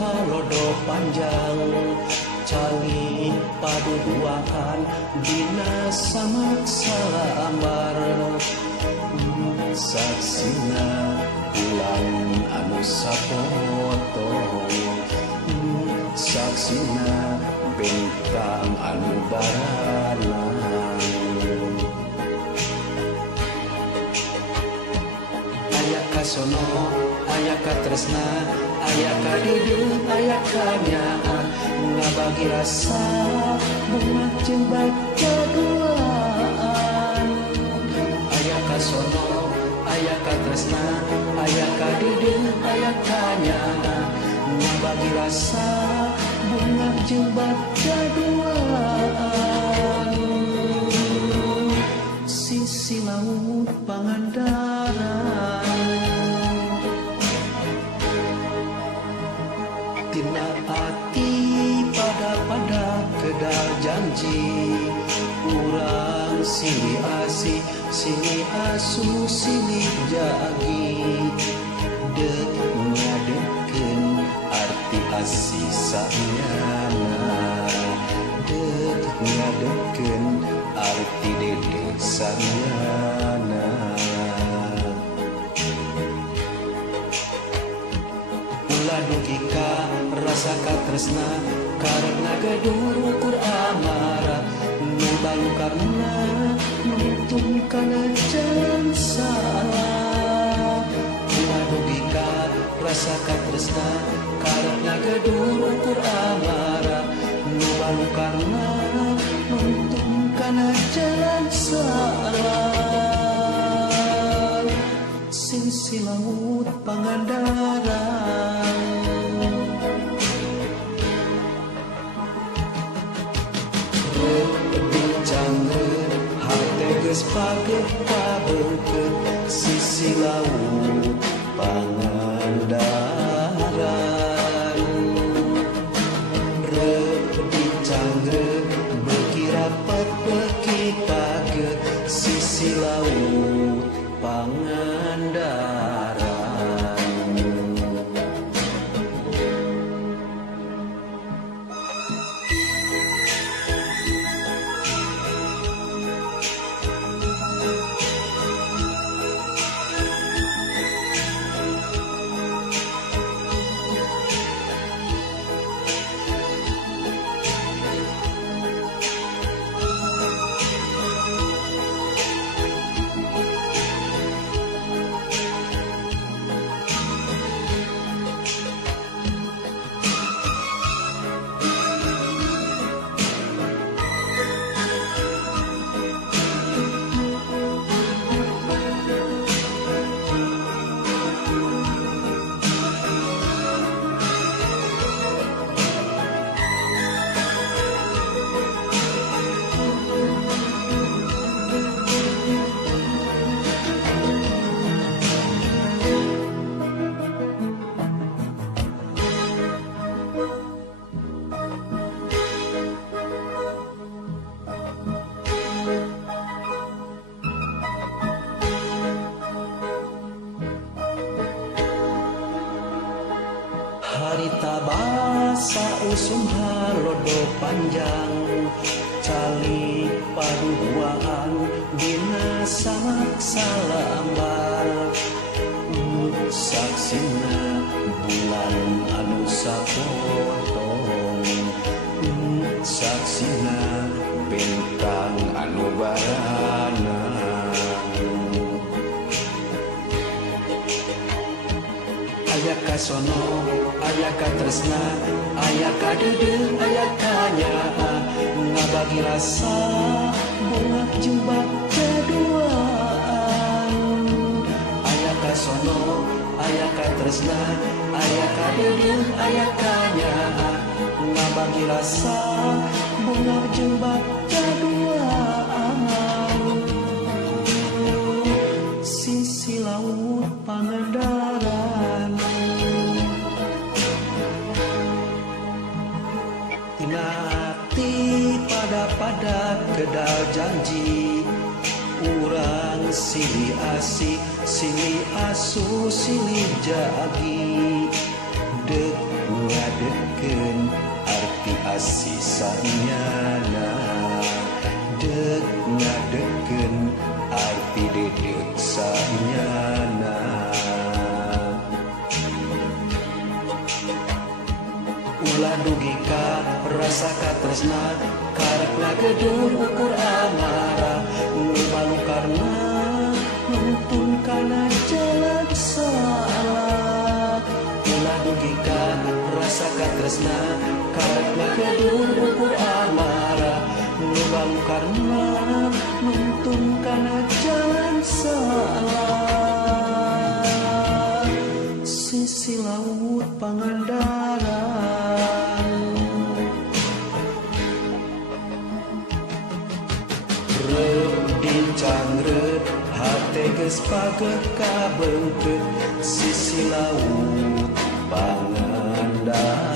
halodo panjang cali paduduaan dina samaksa ambar saksina bulan anu sapotong saksina bintang anu baralang aya kasono aya katresna aya kadieu aya kanyaa ngabagi rasa bunga jeung baca duaan aya kasono aya katresna aya kadieu aya kanyaa ngabagi rasa bunga jeung baca duaan sisi laut Pangandaran tina ati pada kedal janji urang silih asih silih asu silih jagi dek ngadekeun arti asih saenyana dek ngadekeun arti dedek saenyana ulah dugi ka rasa katresna karena gaduh ukur amarah nu balu karena nuntun kana jalan salah ulah dugi ka rasa katresna karena gaduh ukur amarah nu balu karena nuntun kana jalan salah sisi laut Pangandaran geus pageh pabeukeut sisi laut Pangandaran reudi canggeut beuki rapat beuki pageh sisi laut Pangandaran harita basa usum halodo panjang cali paduduaan dina samaksa ambar saksina bulan anu sapotong saksina bintang anu barana aya kasono aya katresna aya kadeu aya kanyaa ngabagi rasa bunga jeung baca duaan aya kasono aya katresna aya kadeu aya kanyaa ngabagi rasa bunga jeung baca duaan sisi laut Pangandaran inati pada kedal janji urang silih asih silih asu silih jagi dek sisanya dek ngadeken arti dedek sanyana. Ulah dugi ka rasa katresna karep ngagedung ukur amarah nu balu karna nuntun kana jalan salah. Ulah dugi ka rasa katresna karep ngagedung ukur amarah nu balu karna nuntun kana jalan salah. Sisi laut Pangandaran dincang red hate geus pageh kabeungkeut sisi laut Pangandaran.